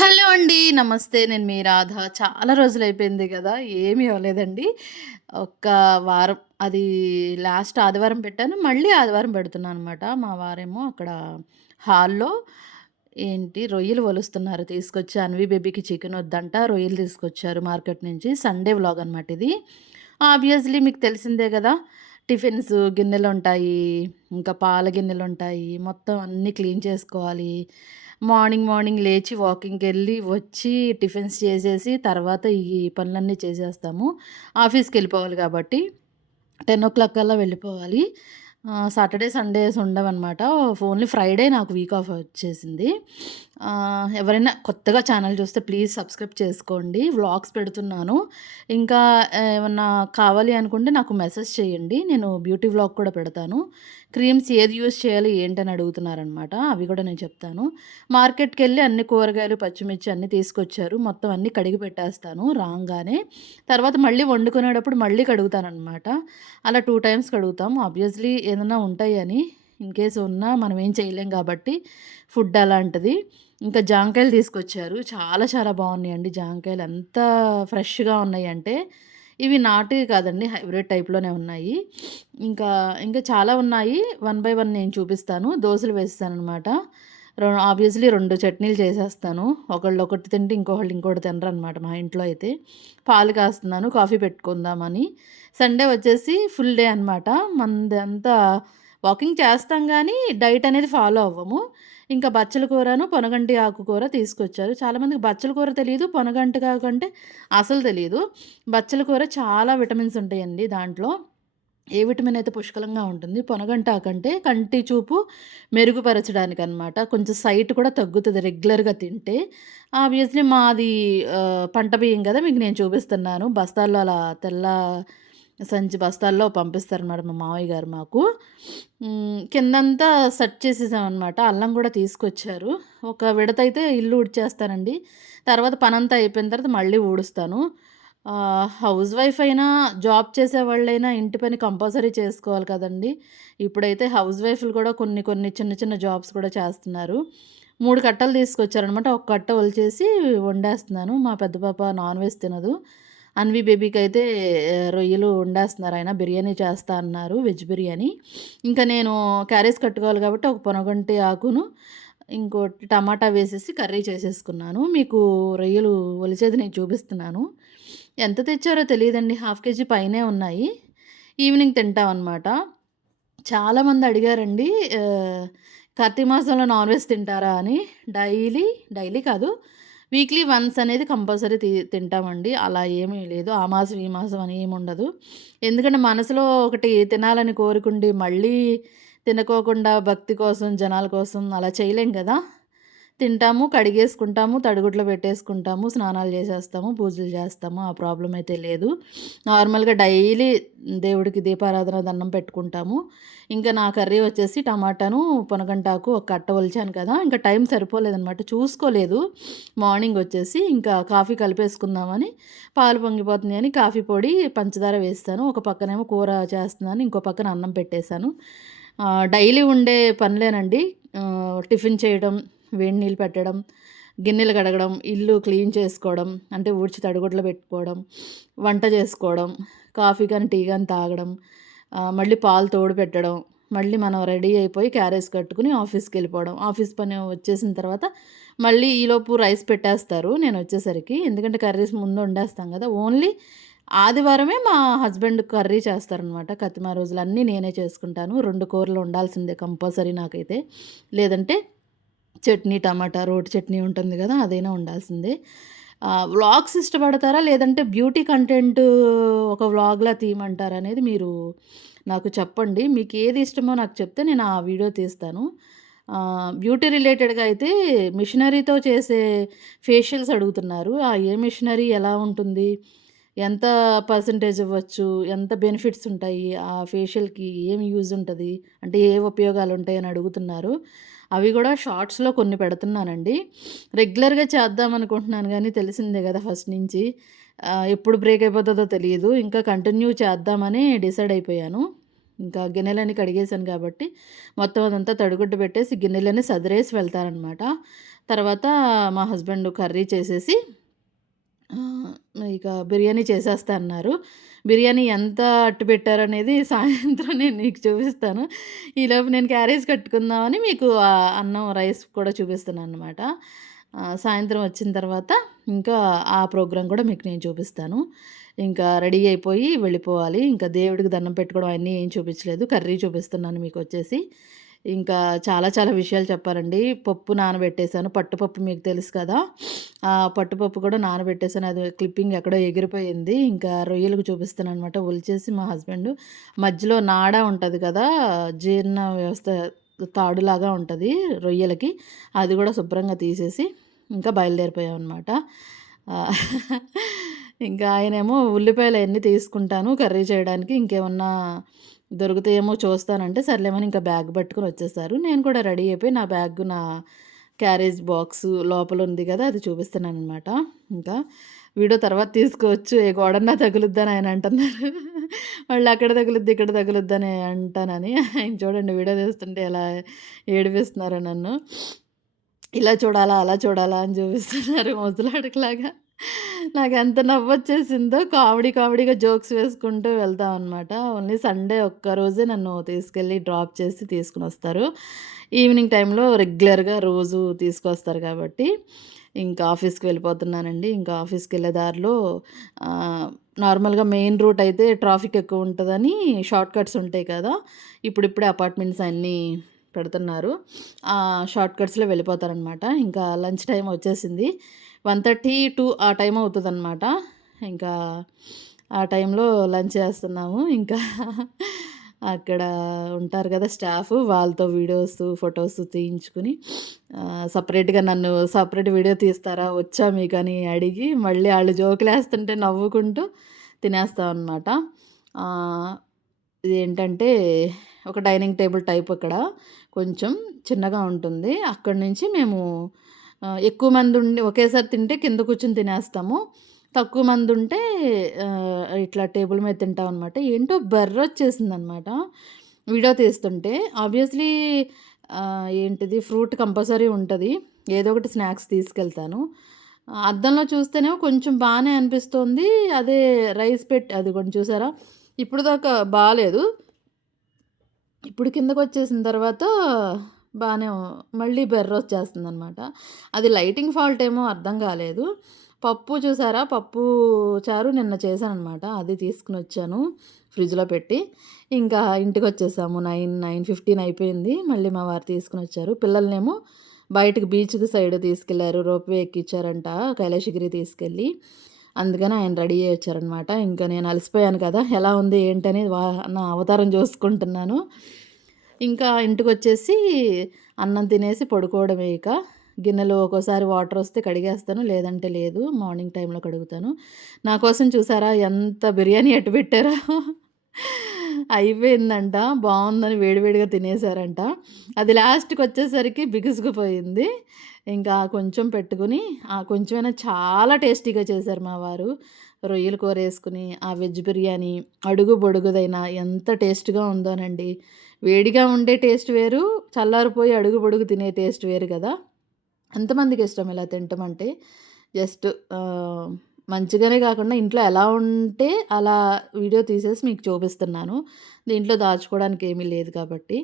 Hello అండి. నమస్తే. నేను మీ రాధ. చాలా రోజులైపోయింది కదా ఏమీ అవ్వలేదండి. ఒక్క వారం అది లాస్ట్ ఆదివారం పెట్టాను. మళ్ళీ ఆదివారం పెడుతున్నాను అనమాట మా వారేమో అక్కడ హాల్‌లో ఏంటి రొయ్యలు వలుస్తున్నారు తీసుకొచ్చి. అన్వి బేబీకి చికెన్ వద్దంట. రొయ్యలు తీసుకొచ్చారు మార్కెట్ నుంచి. సండే వ్లాగ్ అనమాట ఇది. ఆబ్వియస్‌లీ మీకు తెలిసిందే కదా టిఫిన్స్ గిన్నెలుంటాయి. ఇంకా పాల గిన్నెలుంటాయి. మొత్తం అన్నీ క్లీన్ చేసుకోవాలి. మార్నింగ్, మార్నింగ్ లేచి వాకింగ్కి వెళ్ళి వచ్చి టిఫిన్స్ చేసేసి తర్వాత ఈ పనులన్నీ చేసేస్తాము. ఆఫీస్కి వెళ్ళిపోవాలి కాబట్టి 10:00 కల్లా వెళ్ళిపోవాలి. సాటర్‌డే, సండేస్ ఉండవన్నమాట ఓన్లీ ఫ్రైడే నాకు వీక్ ఆఫ్ వచ్చేసింది. ఎవరైనా కొత్తగా ఛానల్ చూస్తే ప్లీజ్ సబ్స్క్రైబ్ చేసుకోండి. వ్లాగ్స్ పెడుతున్నాను. ఇంకా ఏమన్నా కావాలి అనుకుంటే నాకు మెసేజ్ చేయండి. నేను బ్యూటీ వ్లాగ్ కూడా పెడతాను. క్రీమ్స్ ఏది యూజ్ చేయాలి ఏంటని అడుగుతున్నారనమాట. అవి కూడా నేను చెప్తాను. మార్కెట్‌కెళ్ళి అన్ని కూరగాయలు, పచ్చిమిర్చి అన్నీ తీసుకొచ్చారు. మొత్తం అన్నీ కడిగి పెట్టేస్తాను రాగానే తర్వాత మళ్ళీ వండుకునేటప్పుడు మళ్ళీ కడుగుతాననమాట. అలా టూ టైమ్స్ కడుగుతాం. ఆబ్వియస్‌లీ ఏదైనా ఉంటాయని. ఇన్ కేస్ ఉన్నా మనం ఏం చేయలేం కాబట్టి ఫుడ్ అలాంటిది. ఇంకా జాంకాయలు తీసుకొచ్చారు. చాలా చాలా బాగున్నాయండి జాంకాయలు. ఎంత ఫ్రెష్‌గా ఉన్నాయంటే ఇవి నాటివి కాదండి. హైబ్రిడ్ టైప్‌లోనే ఉన్నాయి. ఇంకా ఇంకా చాలా ఉన్నాయి. వన్ బై వన్ నేను చూపిస్తాను. దోసలు వేస్తాను అనమాట ఆబ్వియస్‌లీ రెండు చట్నీలు చేసేస్తాను. ఒకళ్ళు ఒకటి తింటే ఇంకొకళ్ళు ఇంకోటి తినరనమాట మా ఇంట్లో అయితే. పాలు కాస్తున్నాను. కాఫీ పెట్టుకుందామని. సండే వచ్చేసి ఫుల్ డే అనమాట. మనదంతా వాకింగ్ చేస్తాం కానీ డైట్ అనేది ఫాలో అవ్వము. ఇంకా బచ్చల కూరను, పొనగంటి ఆకు కూర తీసుకొచ్చారు. చాలామందికి బచ్చల కూర తెలియదు పొనగంటి కాకంటే అసలు తెలియదు బచ్చల కూర చాలా విటమిన్స్ ఉంటాయండి దాంట్లో. ఏ విటమిన్ అయితే పుష్కలంగా ఉంటుంది. పొనగంటాకంటే కంటి చూపు మెరుగుపరచడానికి అనమాట కొంచెం సైట్ కూడా తగ్గుతుంది రెగ్యులర్‌గా తింటే. ఆబ్వియస్‌లీ మాది పంట బియ్యం కదా మీకు నేను చూపిస్తున్నాను. బస్తాల్లో అలా తెల్ల సంచి బస్తాల్లో పంపిస్తారనమాట మా మావయ్య గారు మాకు. కిందంతా సెట్ చేసేసామన్నమాట అల్లం కూడా తీసుకొచ్చారు. ఒక విడతయితే ఇల్లు ఊడ్చేస్తానండి. తర్వాత పనంతా అయిపోయిన తర్వాత మళ్ళీ ఊడుస్తాను. హౌస్ వైఫ్ అయినా, జాబ్ చేసేవాళ్ళైనా ఇంటి పని కంపల్సరీ చేసుకోవాలి కదండీ! ఇప్పుడైతే హౌస్ వైఫ్‌లు కూడా కొన్ని కొన్ని చిన్న చిన్న జాబ్స్ కూడా చేస్తున్నారు. మూడు కట్టలు తీసుకొచ్చారనమాట. ఒక కట్ట ఒలిచేసి వండేస్తున్నాను. మా పెద్ద పాప నాన్ వెజ్ తినదు. అన్వి బేబీకి అయితే రొయ్యలు వండేస్తున్నారు ఆయన. బిర్యానీ చేస్తా అన్నారు. వెజ్ బిర్యానీ. ఇంకా నేను క్యారేజ్ కట్టుకోవాలి కాబట్టి ఒక పొనగంటి ఆకును, ఇంకోటి టమాటా వేసేసి కర్రీ చేసేసుకున్నాను. మీకు రొయ్యలు ఒలిచేది నేను చూపిస్తున్నాను. ఎంత తెచ్చారో తెలియదండి హాఫ్ కేజీ పైనే ఉన్నాయి. ఈవినింగ్ తింటామన్నమాట చాలామంది అడిగారండి కార్తీక మాసంలో నాన్ వెజ్ తింటారా అని. డైలీ డైలీ కాదు. వీక్లీ వన్స్ అనేది కంపల్సరీ తి తింటామండి. అలా ఏమీ లేదు. ఆ మాసం, ఈ మాసం అని ఉండదు ఎందుకంటే మనసులో ఒకటి తినాలని కోరుకుండి మళ్ళీ తినకోకుండా భక్తి కోసం, జనాల కోసం అలా చేయలేం కదా తింటాము, కడిగేసుకుంటాము, తడిగుడ్లో పెట్టేసుకుంటాము, స్నానాలు చేసేస్తాము, పూజలు చేస్తాము. ఆ ప్రాబ్లం అయితే లేదు. నార్మల్‌గా డైలీ దేవుడికి దీపారాధన, దండం పెట్టుకుంటాము. ఇంకా నా కర్రీ వచ్చేసి టమాటాను, పొనగంటాకు ఒక కట్ట ఒలిచాను కదా! ఇంకా టైం సరిపోలేదనమాట. చూసుకోలేదు. మార్నింగ్ వచ్చేసి ఇంకా కాఫీ కలిపేసుకుందామని పాలు పొంగిపోతున్నాయని కాఫీ పొడి, పంచదార వేస్తాను ఒక పక్కనేమో కూర చేస్తున్నాను. ఇంకో పక్కన అన్నం పెట్టేసాను. డైలీ ఉండే పనులేనండి. టిఫిన్ చేయడం, వేడి నీళ్ళు పెట్టడం, గిన్నెలు కడగడం, ఇల్లు క్లీన్ చేసుకోవడం, అంటే ఊడ్చి తడిగుడ్లు పెట్టుకోవడం, వంట చేసుకోవడం, కాఫీ కానీ టీ కానీ తాగడం, మళ్ళీ పాలు తోడు పెట్టడం, మళ్ళీ మనం రెడీ అయిపోయి క్యారేజ్ కట్టుకొని ఆఫీస్‌కెళ్ళిపోవడం. ఆఫీస్ పని వచ్చేసిన తర్వాత మళ్ళీ ఈలోపు రైస్ పెట్టేస్తారు నేను వచ్చేసరికి ఎందుకంటే కర్రీస్ ముందు వండేస్తాం కదా ఓన్లీ ఆదివారమే మా హస్బెండ్ కర్రీ చేస్తారనమాట. కతిమ రోజులు అన్నీ నేనే చేసుకుంటాను. రెండు కూరలు ఉండాల్సిందే కంపల్సరీ నాకైతే. లేదంటే చట్నీ, టమాటా, రోటి చట్నీ ఉంటుంది కదా అదైనా ఉండాల్సిందే. వ్లాగ్స్ ఇష్టపడతారా? లేదంటే బ్యూటీ కంటెంట్ ఒక వ్లాగ్‌లా తీయమంటారా అనేది మీరు నాకు చెప్పండి. మీకు ఏది ఇష్టమో నాకు చెప్తే నేను ఆ వీడియో తీస్తాను. బ్యూటీ రిలేటెడ్‌గా అయితే మిషనరీతో చేసే ఫేషియల్స్ అడుగుతున్నారు. ఆ ఏ మిషనరీ ఎలా ఉంటుంది? ఎంత పర్సెంటేజ్ ఇవ్వచ్చు? ఎంత బెనిఫిట్స్ ఉంటాయి? ఆ ఫేషియల్‌కి ఏం యూజ్ ఉంటుంది అంటే ఏ ఉపయోగాలు ఉంటాయి అని అడుగుతున్నారు. అవి కూడా షార్ట్స్‌లో కొన్ని పెడుతున్నానండి. రెగ్యులర్‌గా చేద్దాం అనుకుంటున్నాను కానీ తెలిసిందే కదా ఫస్ట్ నుంచి. ఎప్పుడు బ్రేక్ అయిపోతుందో తెలియదు ఇంకా కంటిన్యూ చేద్దామని డిసైడ్ అయిపోయాను. ఇంకా గిన్నెలని కడిగేసాను కాబట్టి మొత్తం అదంతా తడిగుడ్డ పెట్టేసి గిన్నెలని సదిరేసి వెళ్తారనమాట తర్వాత మా హస్బెండ్ కర్రీ చేసేసి ఇక బిర్యానీ చేసేస్తా అన్నారు. బిర్యానీ ఎంత అట్టు పెట్టారనేది సాయంత్రం నేను మీకు చూపిస్తాను. ఈలోపు నేను క్యారేజ్ కట్టుకుందామని మీకు అన్నం, రైస్ కూడా చూపిస్తున్నాను అనమాట సాయంత్రం వచ్చిన తర్వాత ఇంకా ఆ ప్రోగ్రాం కూడా మీకు నేను చూపిస్తాను. ఇంకా రెడీ అయిపోయి వెళ్ళిపోవాలి. ఇంకా దేవుడికి దండం పెట్టుకోవడం అన్నీ ఏం చూపించలేదు. కర్రీ చూపిస్తున్నాను మీకొచ్చేసి. ఇంకా చాలా చాలా విషయాలు చెప్పాలండి. పప్పు నానబెట్టేశాను పట్టుపప్పు మీకు తెలుసు కదా! ఆ పట్టుపప్పు కూడా నానబెట్టేశాను అది క్లిప్పింగ్ ఎక్కడో ఎగిరిపోయింది. ఇంకా రొయ్యలకు చూపిస్తాను అనమాట ఒలిచేసి మా హస్బెండ్ మధ్యలో నాడ ఉంటుంది కదా! జీర్ణ వ్యవస్థ తాడులాగా ఉంటుంది రొయ్యలకి. అది కూడా శుభ్రంగా తీసేసి ఇంకా బయలుదేరిపోయాం అనమాట ఇంకా ఆయనేమో ఉల్లిపాయలు అవన్నీ తీసుకుంటాను కర్రీ చేయడానికి. ఇంకేమన్నా దొరుకుతాయేమో చూస్తానంటే సర్లేమని ఇంకా బ్యాగ్ పట్టుకొని వచ్చేసారు. నేను కూడా రెడీ అయిపోయి నా బ్యాగ్, నా క్యారేజ్ బాక్సు లోపల ఉంది కదా! అది చూపిస్తున్నాననమాట. ఇంకా వీడియో తర్వాత తీసుకోవచ్చు. ఏ గోడన్నా తగులుద్దని ఆయన అంటున్నారు. వాళ్ళు అక్కడ తగులుద్ది, ఇక్కడ తగులుద్దని అంటానని. ఆయన చూడండి వీడియో తీస్తుంటే ఎలా ఏడిపిస్తున్నారు నన్ను. ఇలా చూడాలా, అలా చూడాలా అని చూపిస్తున్నారు ముసలాడికిలాగా. నాకెంత నవ్వొచ్చేసిందో కామెడీ కామెడీగా జోక్స్ వేసుకుంటూ వెళ్తాం అనమాట ఓన్లీ సండే ఒక్కరోజే నన్ను తీసుకెళ్ళి డ్రాప్ చేసి తీసుకొనొస్తారు. ఈవినింగ్ టైంలో రెగ్యులర్‌గా రోజు తీసుకొస్తారు కాబట్టి ఇంకా ఆఫీస్‌కి వెళ్ళిపోతున్నానండి. ఇంకా ఆఫీస్కి వెళ్ళే దారిలో నార్మల్‌గా మెయిన్ రూట్ అయితే ట్రాఫిక్ ఎక్కువ ఉంటుందని షార్ట్ కట్స్ ఉంటాయి కదా! ఇప్పుడిప్పుడే అపార్ట్మెంట్స్ అన్నీ పెడుతున్నారు. ఆ షార్ట్ కట్స్‌లో వెళ్ళిపోతారనమాట. ఇంకా లంచ్ టైం వచ్చేసింది. 1:30-2 ఆ టైం అవుతదనమాట. ఇంకా ఆ టైంలో లంచ్ చేస్తున్నాము. ఇంకా అక్కడ ఉంటారు కదా స్టాఫ్ వాళ్ళతో వీడియోస్, ఫోటోస్ తీయించుకొని సపరేట్గా నన్ను సపరేట్ వీడియో తీస్తారా వచ్చా మీకని అడిగి మళ్ళీ ఆళ్ళు జోకులేస్తుంటే నవ్వుకుంటూ తినేస్తామనమాట. ఇది ఇదేంటంటే ఒక డైనింగ్ టేబుల్ టైప్ ఇక్కడ కొంచెం చిన్నగా ఉంటుంది. అక్కడి నుంచి మేము ఎక్కువ మంది ఉండి ఒకేసారి తింటే కింద కూర్చొని తినేస్తాము. తక్కువ మంది ఉంటే ఇట్లా టేబుల్ మీద తింటాం అనమాట ఏంటో బర్రొచ్చేసిందనమాట. వీడియో తీస్తుంటే ఆబ్వియస్‌లీ ఏంటిది ఫ్రూట్ కంపల్సరీ ఉంటుంది ఏదో ఒకటి స్నాక్స్ తీసుకెళ్తాను. అద్దంలో చూస్తేనే కొంచెం బాగానే అనిపిస్తుంది అదే రైస్ పెట్టి అదిగోండి చూసారా? ఇప్పుడు దాకా బాగాలేదు ఇప్పుడు కిందకొచ్చేసిన తర్వాత బాగానే మళ్ళీ బెర్రొచ్చేస్తుందనమాట. అది లైటింగ్ ఫాల్ట్ ఏమో అర్థం కాలేదు. పప్పు చూసారా? పప్పు చారు నిన్న చేశాననమాట. అది తీసుకుని వచ్చాను ఫ్రిడ్జ్‌లో పెట్టి. ఇంకా ఇంటికొచ్చేసాము. 9, 9:15 అయిపోయింది. మళ్ళీ మా వారు తీసుకుని వచ్చారు పిల్లలనేమో బయటకు బీచ్‌కి సైడ్ తీసుకెళ్ళారు. రోప్‌వే ఎక్కిచ్చారంట కైలాసగిరి తీసుకెళ్ళి. అందుకని ఆయన రెడీ అయ్యి వచ్చారనమాట. ఇంకా నేను అలసిపోయాను కదా! ఎలా ఉంది ఏంటని వా నా అవతారం చూసుకుంటున్నాను. ఇంకా ఇంటికొచ్చేసి అన్నం తినేసి పడుకోవడమే ఇక. గిన్నెలు ఒక్కోసారి వాటర్ వస్తే కడిగేస్తాను. లేదంటే లేదు. మార్నింగ్ టైంలో కడుగుతాను. నా కోసం చూసారా ఎంత బిర్యానీ ఎట్టు పెట్టారా అయిపోయిందంట. బాగుందని వేడివేడిగా తినేశారంట తినేసారంట. అది లాస్ట్‌కొచ్చేసరికి బిగుసుకుపోయింది. ఇంకా కొంచెం పెట్టుకొని ఆ కొంచెమైనా చాలా టేస్టీగా చేశారు మా వారు. రొయ్యలు కూర వేసుకుని ఆ వెజ్ బిర్యానీ అడుగు బొడుగుదైనా ఎంత టేస్ట్‌గా ఉందోనండి. వేడిగా ఉండే టేస్ట్ వేరు. చల్లారిపోయి అడుగు బొడుగు తినే టేస్ట్ వేరు కదా! ఎంతమందికి ఇష్టం ఇలా తింటమంటే. జస్ట్ మంచిగానే కాకుండా ఇంట్లో ఎలా ఉంటే అలా వీడియో తీసేసి మీకు చూపిస్తున్నాను. దీంట్లో దాచుకోవడానికి ఏమీ లేదు కాబట్టి.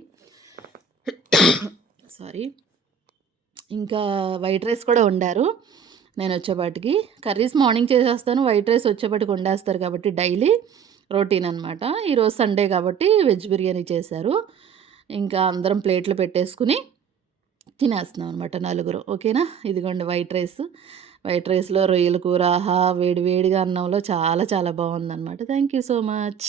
సారీ. ఇంకా వైట్ రైస్ కూడా వండారు. నేను వచ్చేపాటికి కర్రీస్ మార్నింగ్ చేసేస్తాను. వైట్ రైస్ వచ్చేపాటికి వండేస్తారు కాబట్టి డైలీ రొటీన్ అనమాట. ఈరోజు సండే కాబట్టి వెజ్ బిర్యానీ చేశారు. ఇంకా అందరం ప్లేట్లు పెట్టేసుకొని తినేస్తున్నాం అనమాట నలుగురు ఓకేనా? ఇదిగోండి వైట్ రైస్. వైట్ రైస్‌లో రొయ్యల కూర ఆహా! వేడి వేడిగా అన్నంలో చాలా చాలా బాగుందన్నమాట థ్యాంక్ యూ సో మచ్.